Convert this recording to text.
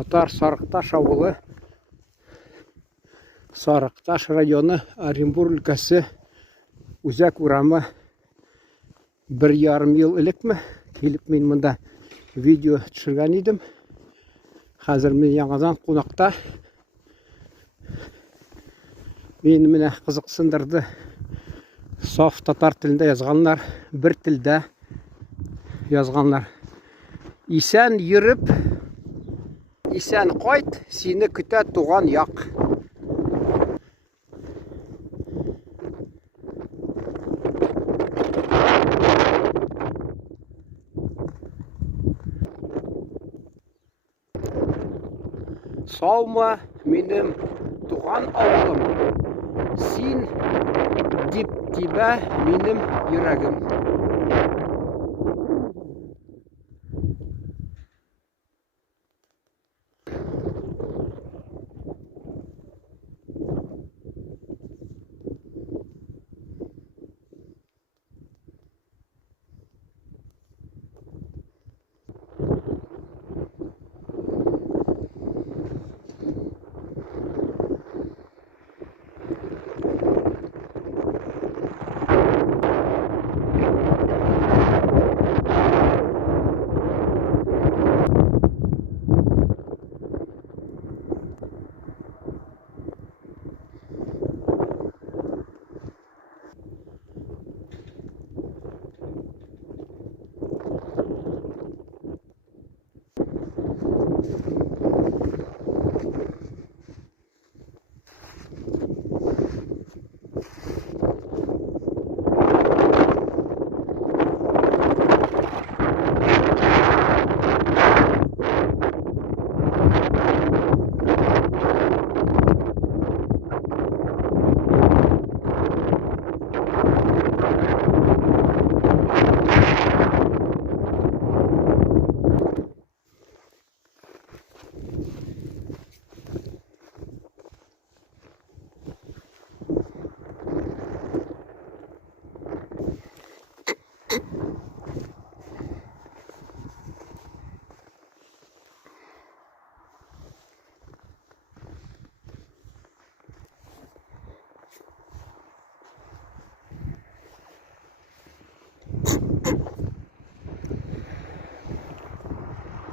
Татар Сарықташ ауылы, Сарықташ районы, Оренбур өлкәсе, Үзәк урамы. 1,5 ел элекме келіп мен мұнда видео түсірген едім. Қазір мен жаңадан қонақта. Мені міне қызықсындырды. Саф татар тілінде yazғанlar, бір тілде yazғанlar. Исән йөреп, исән қайт, сені күтә туған яқ. Саумы минем туған ауылым, син дип тибә минем йөрәгем.